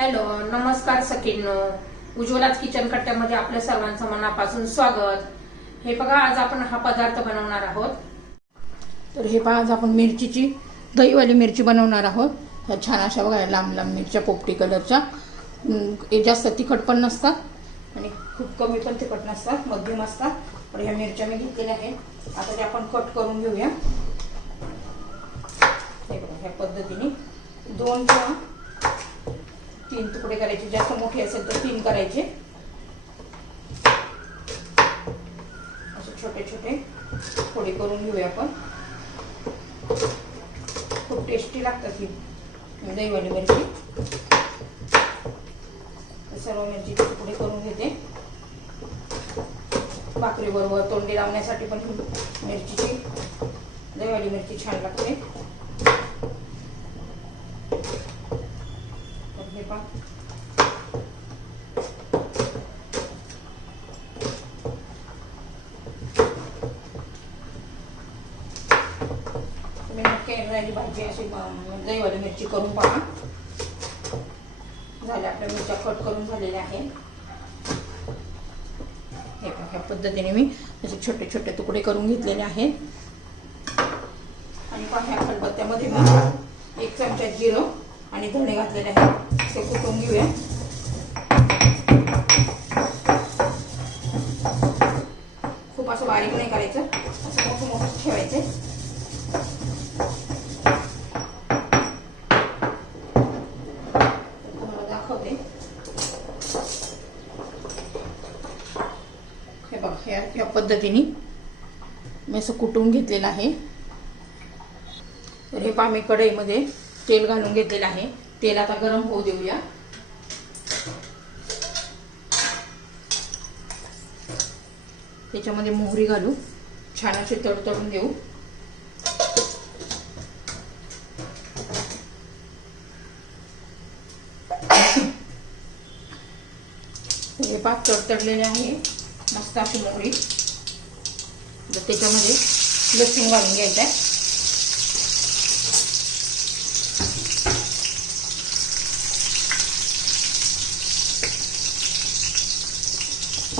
Hello, नमस्कार सखींनो. उज्ज्वलाच kitchen कट्ट्यामध्ये आपल्या सर्वांचं मनापासून स्वागत. हे बघा, आज आपण हा पदार्थ बनवणार आहोत. तर हे पहा, आज आपण मिरचीची दहीवाली मिरची बनवणार आहोत. ह्या छान अशा बघा लांब लांब मिरच्या पोपटी कलरच्या. हे जास्त तिखट पण नसतात आणि खूप कमी पण तिखट नसतात, मध्यम असतात. तर ह्या मिरच्या मी घेतलेल्या आहेत. आता ते आपण कट करून घेऊया. हे बघा, ह्या पद्धतीने 2 किंवा 3 तुकडे करायचे. जास्त मोठे असेल तर 3 करायचे. असे छोटे छोटे फोडी करून घेऊया आपण. खूप टेस्टी लागतात ही दहीवाली मिरची. सर्व मिरचीचे तुकडे करून घेते. भाकरी बरोबर तोंडी लावण्यासाठी पण ही मिरचीची दहीवाली मिरची छान लागते. तुम्ही नक्की भाजी अशी दहीवाली मिरची करून पहा. झाल्या आपल्या मिरच्या कट करून झालेल्या आहेत. हे पहा, ह्या पद्धतीने मी असे छोटे छोटे तुकडे करून घेतलेले आहेत. आणि पहा, ह्या खलबत्त्यामध्ये मी 1 चमचा जिरं आणि धणे घातलेले आहेत. ते कुटून घेऊया. खूप असं बारीक नाही करायचं, असं मोठं मोठं ठेवायचं. तुम्हाला दाखवते. हे बघा, ह्या पद्धतीने मी असं कुटून घेतलेलं आहे. तर हे पहा, मी कढईमध्ये तेल घालून घेतलेलं आहे. तेल आता गरम होऊ देऊया. त्याच्यामध्ये मोहरी घालू, छान असे तडतडून घेऊ. हे पाक तडतडलेले आहे मस्त अशी मोहरी. तर त्याच्यामध्ये लसूण घालून घ्यायचं आहे.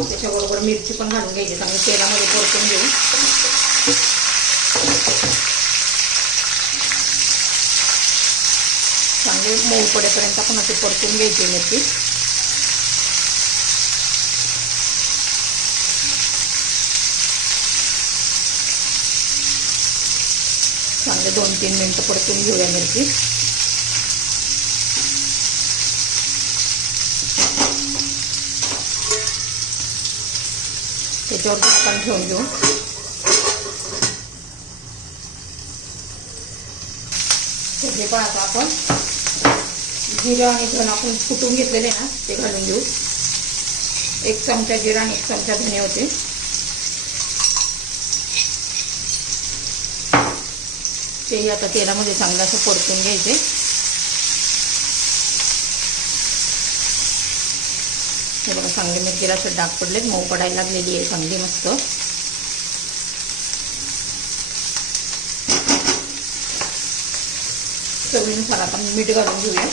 त्याच्याबरोबर मिरची पण घालून घ्यायची. चांगली तेलामध्ये परतून घेऊ. चांगले मऊ पडेपर्यंत आपण असे परतून घ्यायची मिरची. चांगले 2-3 मिनिटं परतून घेऊया मिरची. त्याच्यावर झाकण ठेवून घेऊ. हे पहा, आता आपण जिरं आणि धणे आपण कुटून घेतलेले ना ते घालून घेऊ. 1 चमचा जिरा आणि 1 चमचा धणे होते. तेही आता तेलामध्ये चांगलं असं परतून घ्यायचे. हे बघा, चांगले मिरचीला असं डाग पडलेत, मऊ पडायला लागलेली आहे चांगली मस्त. चवीनुसार आता मीठ घालून घेऊया.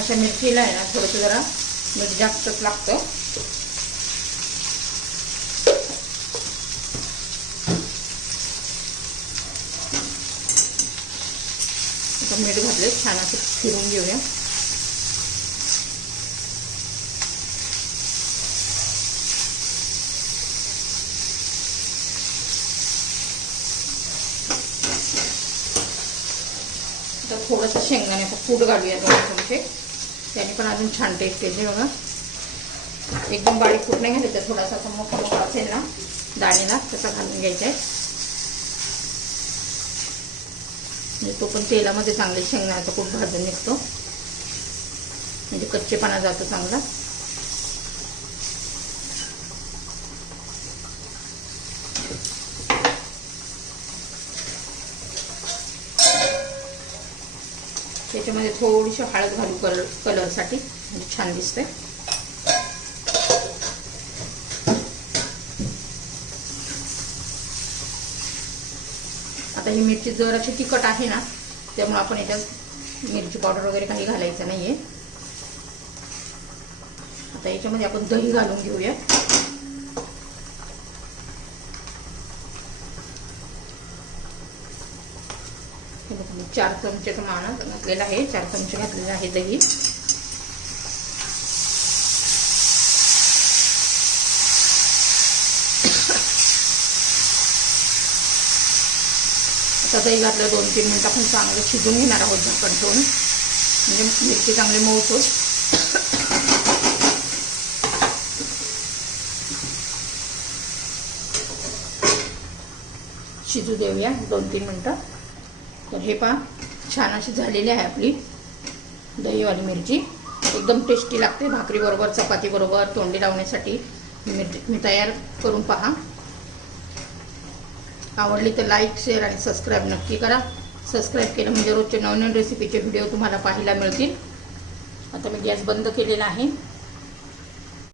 अशा मिरचीला आहे ना थोडंसं जरा मीठ जास्तच लागतं. मीठ घातले, छान असं फिरून घेऊया. थोडंसं शेंगदाण्याचं कूट घालूया 2 चमचे. त्याने पण अजून छान टेस्ट येते. बघा, एकदम बारीक कूट नाही घालायचं. थोडासा असा मोठा मोठा असेल ना दाणेला तसा घालून घ्यायचा आहे. म्हणजे तो पण तेलामध्ये चांगले शेंगदाण्याचा कूट भाजून निघतो, म्हणजे कच्चेपणा जातो चांगला. त्याच्यामध्ये थोडीशी हळद घालू कलरसाठी, म्हणजे छान दिसते. आता ही मिरची जराशी तिखट आहे ना, त्यामुळे आपण याच्यात मिरची पावडर वगैरे काही घालायचं नाहीये. आता याच्यामध्ये आपण दही घालून घेऊया. हे बघा मी 4 चमचे माना घातलेला आहे. 4 चमचे घातलेले आहे दही. आता दही घातलं 2-3 मिनिटं आपण चांगलं शिजून घेणार आहोत झाकण ठेवून, म्हणजे मिरची चांगली मऊ होईल. शिजू देऊया 2-3 मिनिटं. तर हे पहा छान अशी झालेली आहे आपली दहीवाली मिरची. एकदम टेस्टी लागते. भाकरी बरोबर, चपाती बरोबर, तोंडी लावण्यासाठी मिरची मी तयार करून पहा. आवडली तर लाईक, शेअर आणि सबस्क्राईब नक्की करा. सबस्क्राईब केलं म्हणजे रोजचे नवनवीन रेसिपीचे व्हिडिओ तुम्हाला पाहायला मिळतील. आता मी गॅस बंद केलेला आहे.